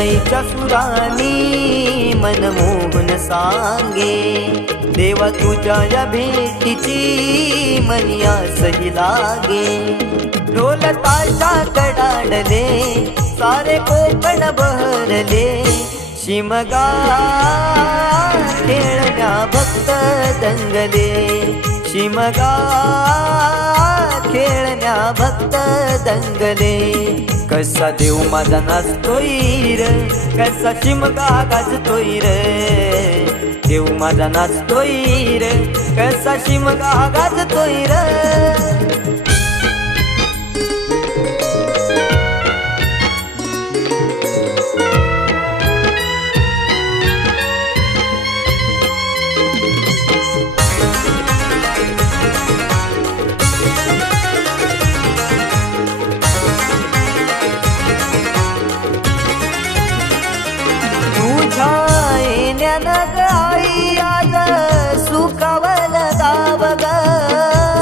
सनईच्या सुरानी मनमोहन सांगे, देवा तुझ्या या भेटीची मनी आसही लागे. ढोल ताशा कडाडले सारे कोकण बहरले, शिमगा खेळण्या भक्त दंगले, शिमगा खेळण्या भक्त दंगले. कसा देव माझा नाचतोय र, कसा शिमगा गाजतोय र, देव माझा नाचतोय र, कसा शिमगा गाजतोय र. आई आज सुखावल गाव ग,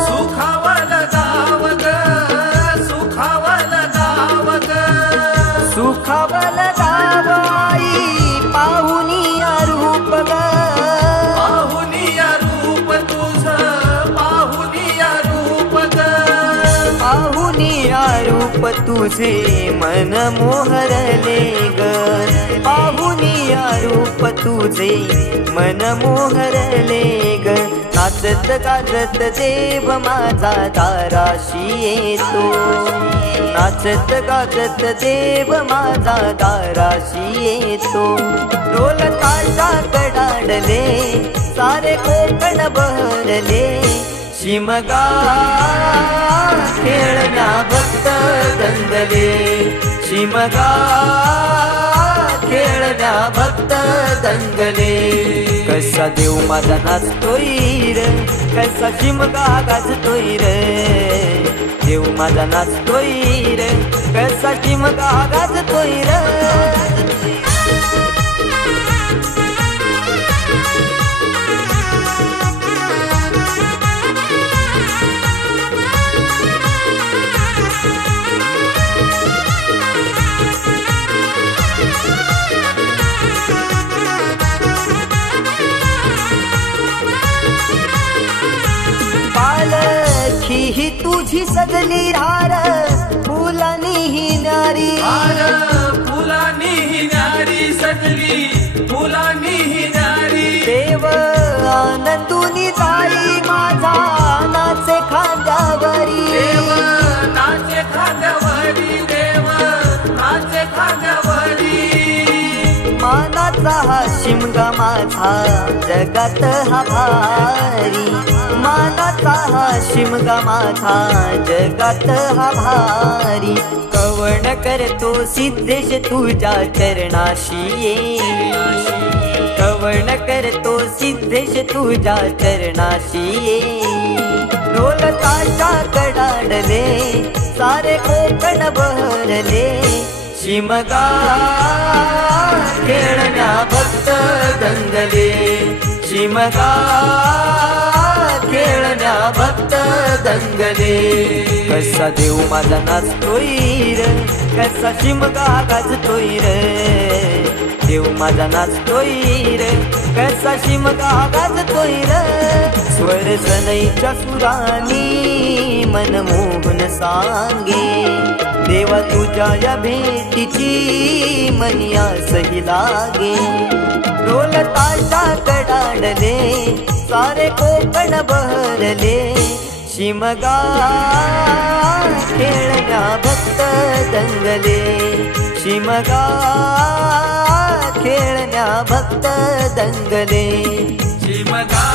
सुखावल गाव ग, सुखावल गाव ग, सुखावल गाव आई पाहुनिया रूप ग, पाहुनिया रूप तुझ, पाहुनिया रूप ग, पाहुनिया रूप तुझे मन मोहरले ग, पाहुनिया रूप तुझे मन मोहरले ग. नाचत गाजत देव माझा दाराशी येतो, नाचत गाजत देव माझा दाराशी येतो. ढोल ताशा कडाडले सारे कोकण बहरले, शिमगा खेळण्या भक्त दंगले, शिमगा खेळण्या भक्त दंगले. कसा देव माझा नाचतोय र, कसा शिमगा गाजतोय र, देव माझा नाचतोय र, कसा शिमगा गाजतोय र. पालखी ही तुझी सजली रार, फुलानी ही नारी, फुलानी ही नारी सजली, फुलानी ही नारी. देव आनंदुनी जाई माझा नाचे खांद्यावरी, देव नाचे खांद्यावरी, देव नाचे खांद्यावरी. मानाचा हा शिमगा माझा जगात हा भारी, मानाचा हा शिमगा माझा जगात हा भारी. कवण करतो सिद्धेश तुझ्या चरणाशी ये, कवण करतो सिद्धेश तुझ्या चरणाशी ये. ढोल ताशा कडाडले सारे कोकण बहरले, शिमगा खेळण्या भक्त दंगले, शिमगा खेळण्या भक्त दंगले. कसा देव माझा नाचतोय र, कसा शिमगा गाजतोय र, देव माझा नाचतोय र, कसा शिमगा गाजतोय र. स्वर सनईच्या सुरानी मनमोहन सांगे, देवा तुझ्या या भेटीची मनी आसही लागे. ढोल ताशा कडाडले सारे कोकण बहरले, शिमगा खेळण्या भक्त दंगले, शिमगा खेळण्या भक्त दंगले. शिमगा